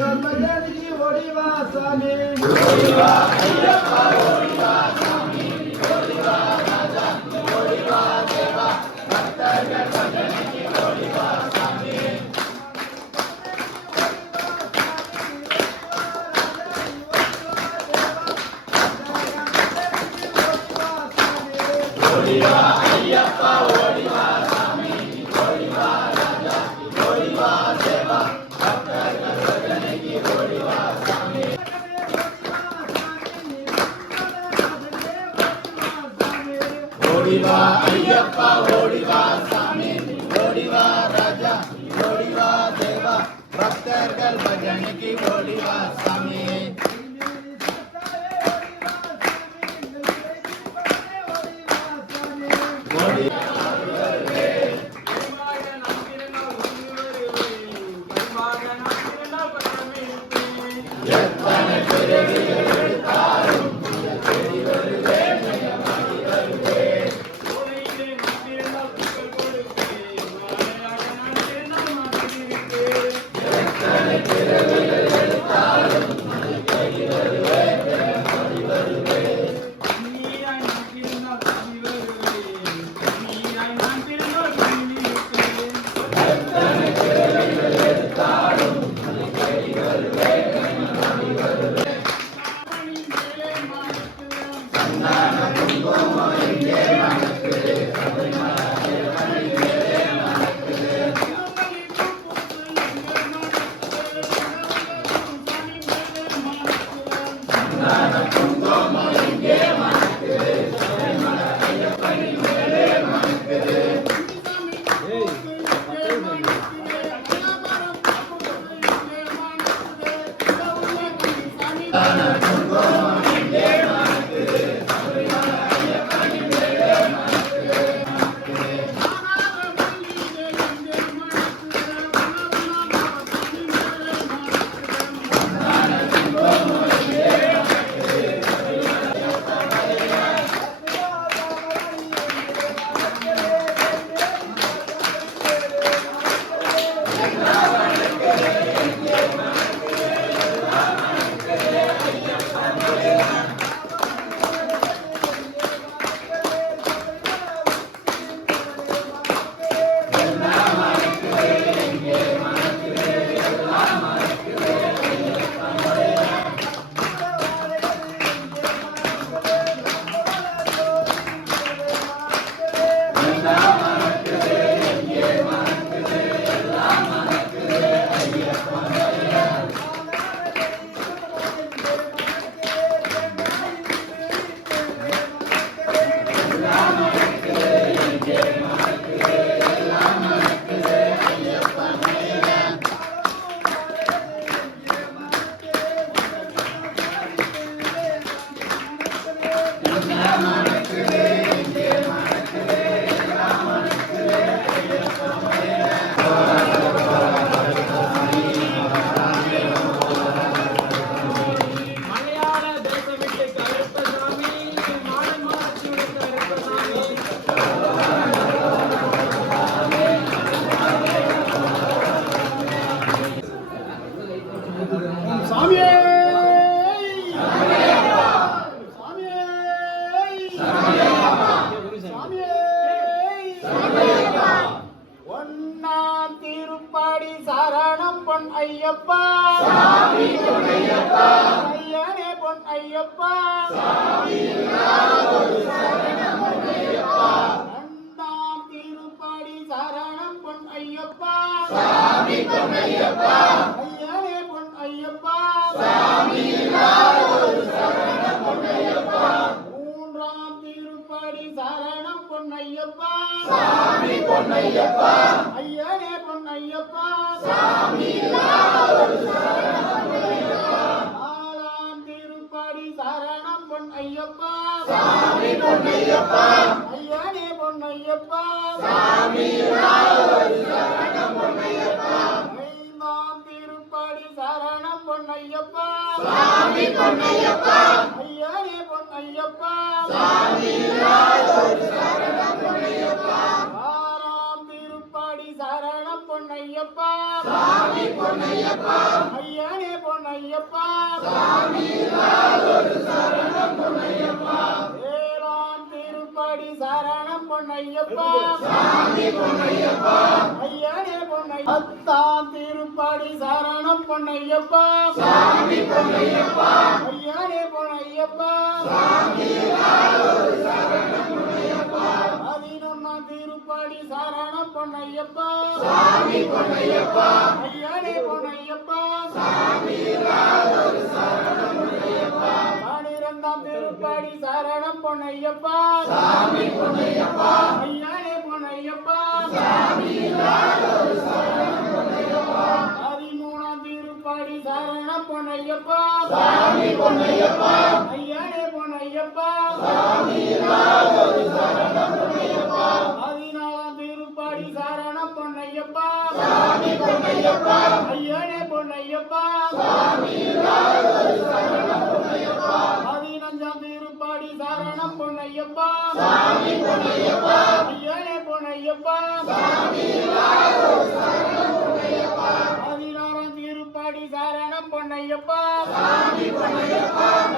கர்மஜானிக்கு ஓடிவா சாமி ஓடிவா ஐயப்பா ஓடிவா சாமி ஓடிவா ராஜா ஓடிவா தேவா பக்தர்கள் பஜனைக்கு ஓடிவா Amen. திருப்பாடி சரணம் ஐயப்பா. ஐயனே பொன் ஐயப்பா. ரெண்டாம் திருப்பாடி சாரணப்பன் ஐயப்பா. ஐயனே பொன் ஐயப்பா. மூன்றாம் திருப்பாடி சரணம் பொன்னையப்பா சாமி பொன்னையப்பா பொன்னையப்பா. ஐயானே பொன்னையப்பா. சாமி சரணம் ஐந்தாம் திருப்படி சரணம் பொன்னையப்பா. சாமி பொன்னையப்பா ஐயானே பொன்னையப்பா. சாமி ஆறாம் திருப்படி சரணம் பொன்னையப்பா. சாமி பொன்னையப்பா ஐயானே பொன்னையப்பா சாமி சரணம் பொன்னையப்பா. சரணம் பொன்னையப்பா. ஐயனே பொன்னை பத்தாம் திருப்படி சரணம் பொன்னையப்பா. ஐயனே பொன்னையப்பா. பதினொன்னாம் திருப்படி சரணம் பொன்னையப்பா. ஐயனே பொன்னையப்பா. பனிரெண்டாம் திருப்படி சரணம் பொன்னையப்பா. ஐயனே பொன்னையப்பா. பதிமூணாம் திருப்படி சரணம் பொன்னையப்பா. ஐயனே பொன்னையப்பா. பதினாலாம் திருப்படி சரணம் பொன்னையப்பா. ஐயனே பொன்னையப்பா. ஐயனே பொன்னையப்பா பதினாறாம் திருப்படி சரணம் பொன்னையப்பா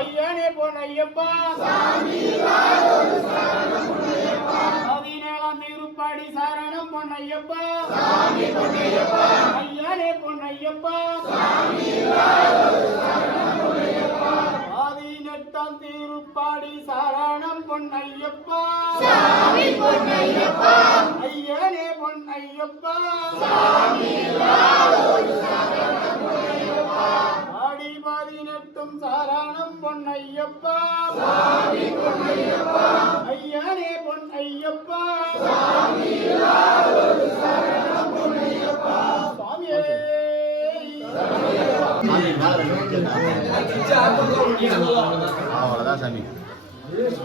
ஐயனே பொன்னையப்பா பதினேழாம் திருப்படி சரணம் பொன்னையப்பா ஐயனே பொன்னையப்பா பதினெட்டாம் திருப்பாடி சரணம் பொன்னையப்பா ஐயனே பொன்னையப்பா. ஆடி பதினெட்டும் சரணம் பொன்னையப்பா. ஐயனே பொன்னையப்பா. சுவாமியே அவ்வளோதான் சாமி. 哎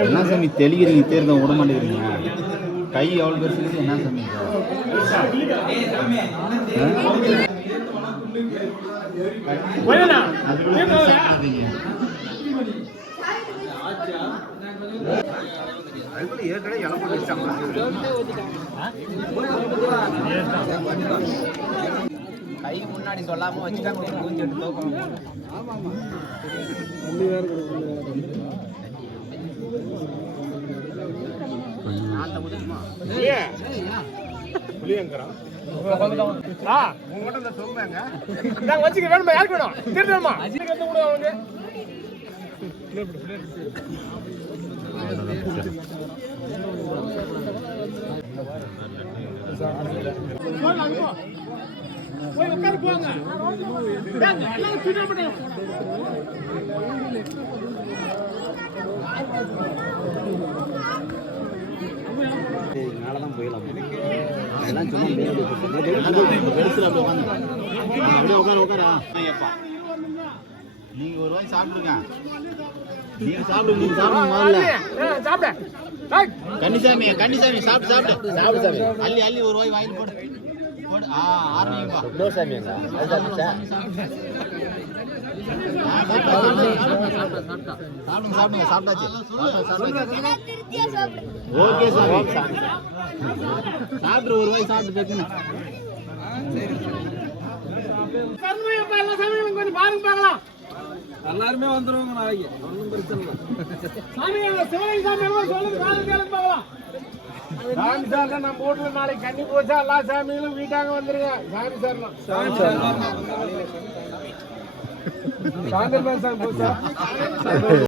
என்ன சாமி தெளிக்கிறீங்க? தேர்தல் விட மாட்டேங்கிறீங்க. கை எவ்வளோ பெருசு என்ன சாமி? ஏற்கனவே இலை போட்டு வச்சாங்க. கை முன்னாடி சொல்லாம வச்சுட்டாங்க மூஞ்சி எடுத்து தோக்கம். வச்சுக்க வேணுமா? யாருக்கு வேணும்? அவனுக்கு போய் உட்காரு போங்க எல்லாரும் பின்னாடி பண்ணுங்க. நீங்க ஒரு வாய் நீங்க சாப்பிடுங்க. நீங்க சாப்பிடுங்க. முதல்ல ஏய், சாப்பிடு. டேய், கன்னிசாமி கன்னிசாமி சாப்பிட்டு சாப்பிட்டு சாப்பிடு. சாமி அள்ளி அள்ளி ஒரு வாய் வாயில் போடு. ஓகே சாமி. சாப்பிட்டு ஒரு வாய் சாப்பிட்டு பேசுங்க. பாருங்க பார்க்கலாம் எல்லாருமே வந்துருவாங்க நாளைக்கு. ஒன்றும் பிரச்சனை இல்லை. சாமி சிவனை சாமி சொல்லுங்க காலம் பார்க்கலாம் சாமி சார் நம்ம வீட்டுல நாளைக்கு கண்ணி போச்சா. எல்லா சாமிகளும் வீட்டாங்க வந்துருங்க. சாமி சார்லாம். சாயந்தரம் சாமி போச்சா?